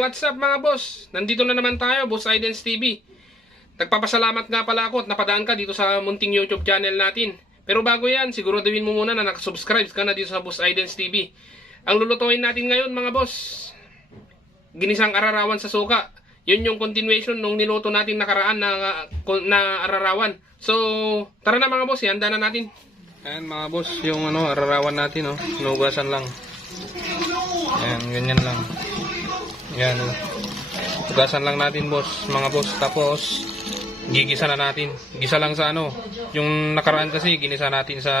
what's up mga boss? Nandito na naman tayo, Boss Idens TV. Nagpapasalamat nga pala ako at napadaan ka dito sa munting YouTube channel natin. Pero bago yan, siguraduhin mo muna na nakasubscribe ka na dito sa Boss Idens TV. Ang lulutuin natin ngayon mga boss, ginisang ararawan sa suka. Yun yung continuation nung niluto natin nakaraan na ararawan. So, tara na mga boss, handa na natin. Ayan mga boss, yung ararawan natin, hinugasan lang. Ayan, ganyan lang. Ayan, hugasan lang natin boss, mga boss. Tapos, gigisa na natin. Gisa lang sa yung nakaraan kasi, ginisa natin sa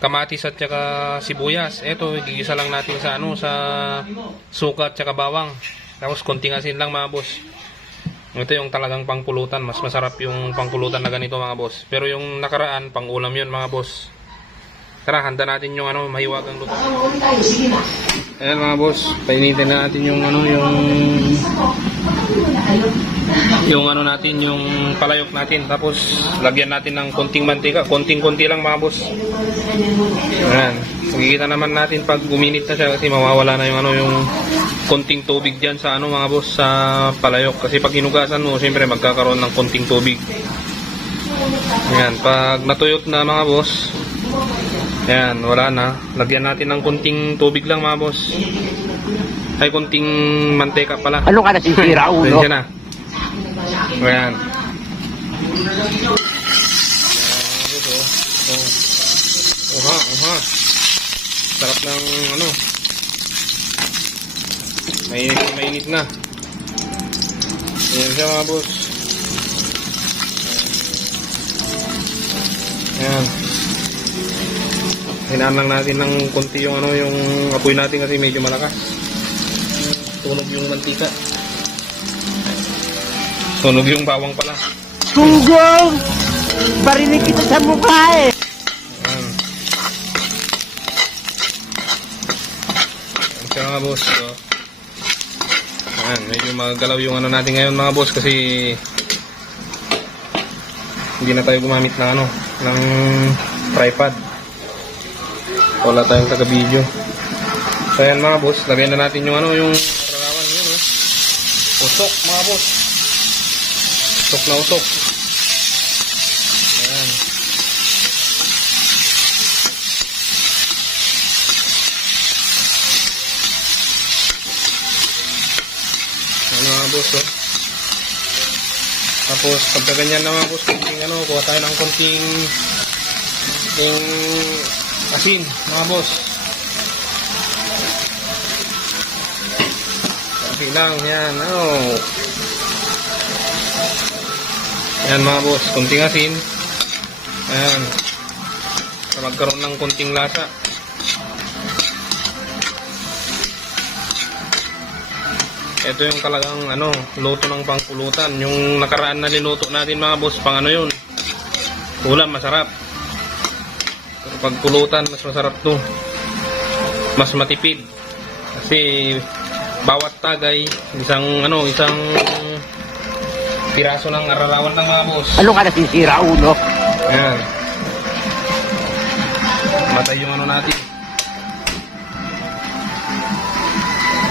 kamatis at saka sibuyas. Ito, gigisa lang natin sa sa suka at saka bawang. Tapos, konting asin lang mga boss. Ito yung talagang pangpulutan. Mas masarap yung pangpulutan na ganito mga boss. Pero yung nakaraan, pang ulam yun mga boss. Tara, handa natin yung mahiwagang luto. Ayan mga boss, painitin na natin yung natin, yung palayok natin. Tapos, lagyan natin ng konting mantika. Konting-konti lang mga boss. Ayan. Makikita naman natin pag uminit na siya kasi mawawala na yung konting tubig dyan sa mga boss, sa palayok. Kasi pag hinugasan mo, siyempre magkakaroon ng konting tubig. Ayan. Pag natuyot na mga boss, ayan, wala na. Lagyan natin ng konting tubig lang mga boss. Ay, konting manteka pala. Ano ka nasisira, ulo? Ayan na. Ayan. Oha. Sarap ng mainit na. Ayan siya mga boss. Ayan. Hinaan lang natin ng konti yung yung apoy natin kasi medyo malakas. Tunog yung mantika. Tunog yung bawang pala. Tunggong! Barinig kita sa mukha eh! Ayan. Ayan siya mga boss. So, ayan, medyo magalaw yung natin ngayon mga boss kasi hindi na tayo gumamit ng ng tripod. Wala tayong taga-video. So ayan mga boss, lagyan na natin yung yung ararawan yun, usok mga boss. Usok na usok. Ayan. Ayan mga boss, Tapos pagka ganyan na mga boss, konting kuha tayo ng konting asin mga boss. Asin lang yan. Ayan mga boss, konting asin. Ayan, para magkaroon ng konting lasa. Ito yung talagang luto ng pangpulutan. Yung nakaraan na niluto natin mga boss, pang yun, ulam, masarap. Pero pag pulutan, mas masarap to. Mas matipid. Kasi bawat tagay, isang piraso ng ararawan ng mga boss. Ano ka nasisira, ulo? Ayan. Matay yung natin.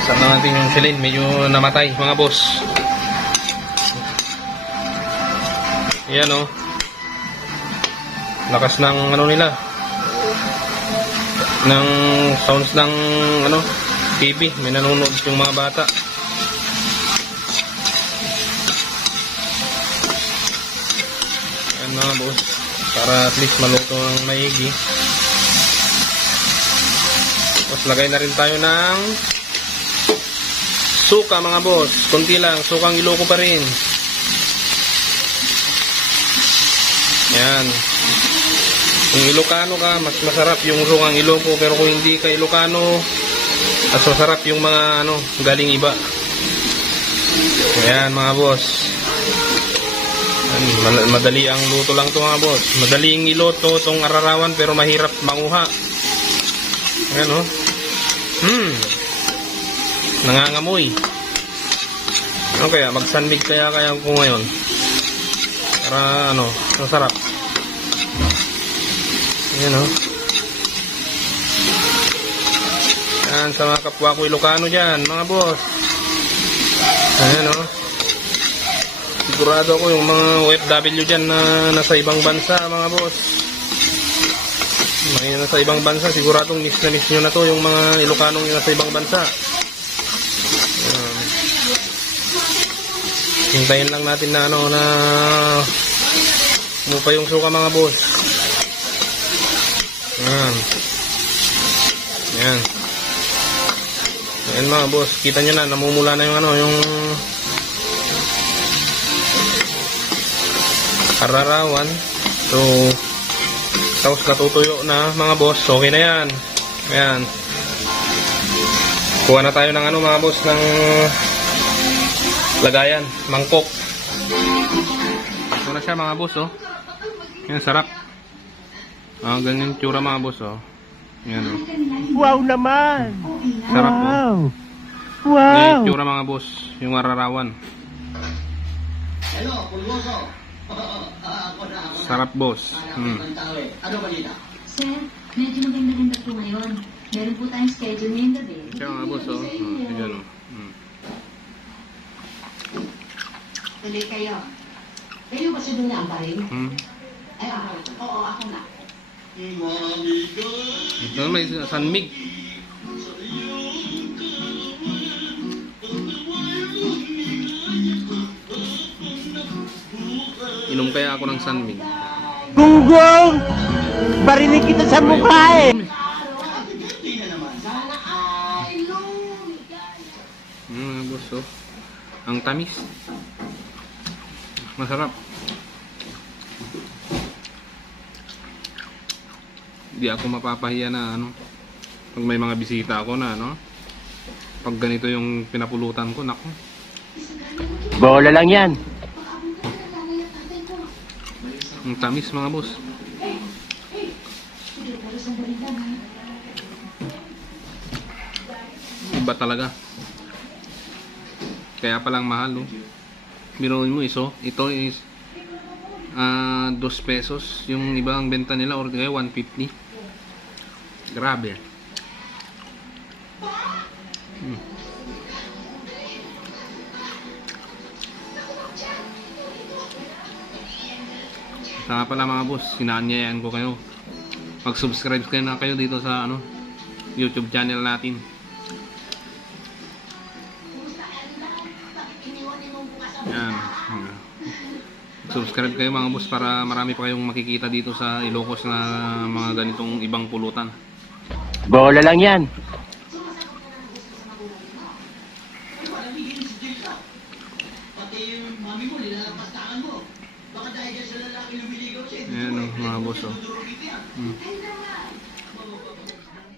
Saan na natin yung silin? Medyo namatay mga boss. Ayan lakas ng nila. Ng sounds ng TV. May nanonood yung mga bata. Ayan mga boss. Para at least maluto ng maigi. Tapos lagay na rin tayo ng suka mga boss. Kunti lang. Sukang Iloko pa rin. Yan. Kung Ilocano ka, mas masarap yung sukang Iloko. Pero kung hindi ka Ilocano, mas masarap yung mga galing iba. Ayan mga boss. Madali ang luto lang to mga boss. Madaling iluto tong ararawan pero mahirap manguha. Ayan nangangamoy. Ano kaya? Magsanmig kaya ko ngayon. Para masarap. Ayan Yan, sa mga kapwa ko Ilocano dyan, mga boss. Ayan, oh. Sigurado ako yung mga OFW dyan na nasa ibang bansa, mga boss. Mga nasa ibang bansa, siguradong miss na miss nyo na to yung mga Ilocanong yung nasa ibang bansa. Ayan. Hintayin lang natin na ano na umupa yung suka, mga boss. Ayan. Ayan. Ayan, mga boss, kita nyo na, namumula na yung ano, yung ararawan. So, tapos natutuyo na, mga boss. Okay na yan. Ayan. Kuha na tayo ng ano, mga boss, ng lagayan, mangkok. Ito na siya, mga boss, oh. Ayan, sarap. Ganyan yung tsura, mga boss, oh. Ayan, oh. Wow naman! Sarap, oh. Wow! Ayan Wow! yung tsura, mga boss, yung ararawan. Sarap, boss. Sir, medyo maganda-ganda po ngayon. Meron po tayong schedule ngayong gabi. Kaya mga boss, oh. Ayan, oh. Tuloy kayo. Kayo ba si Dunya ang barin? Ay, ako. Oo, ako na. Ito may sanmig. Inom kaya ako ng sanmig. Gunggong! Barinig kita sa mukha eh! Boss, oh. Ang tamis. Masarap. Hindi ako mapapahiya na ano. Pag may mga bisita ako na ano. Pag ganito yung pinapulutan ko, nako. Bola lang yan! Ang tamis, mga boss. Iba talaga. Kaya palang mahal, oh. Biruin mo iso, ito is 2 pesos. Yung iba ang benta nila or kaya 150. Grabe. Saka pala, mga boss, sinaanyayaan ko kayo. Mag-subscribe kayo na kayo dito sa ano YouTube channel natin. Yan. Subscribe kayo, mga boss, para marami pa kayong makikita dito sa Ilocos na mga ganitong ibang pulutan. Bola lang yan! Ayan, oh, mga boss, oh.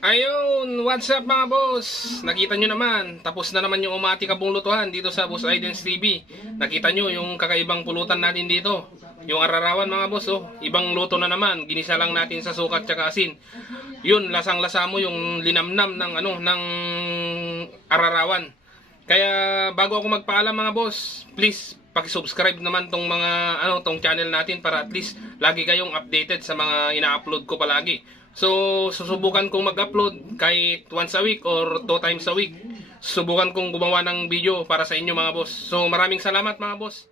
Ayun, what's up, mga boss? Nakita nyo naman, tapos na naman yung umati kabong lutuhan dito sa Boss Idens TV. Nakita nyo yung kakaibang pulutan natin dito. Yung ararawan, mga boss, oh. Ibang luto na naman, ginisa lang natin sa suka at saka asin. Yun, lasang-lasa mo yung linamnam ng ano, ng ararawan. Kaya bago ako magpaalam, mga boss, please paki-subscribe naman tong mga ano, tong channel natin para at least lagi kayong updated sa mga ina-upload ko palagi. So, susubukan kong mag-upload kahit once a week or 2 times a week. Susubukan kong gumawa ng video para sa inyo, mga boss. So, maraming salamat, mga boss.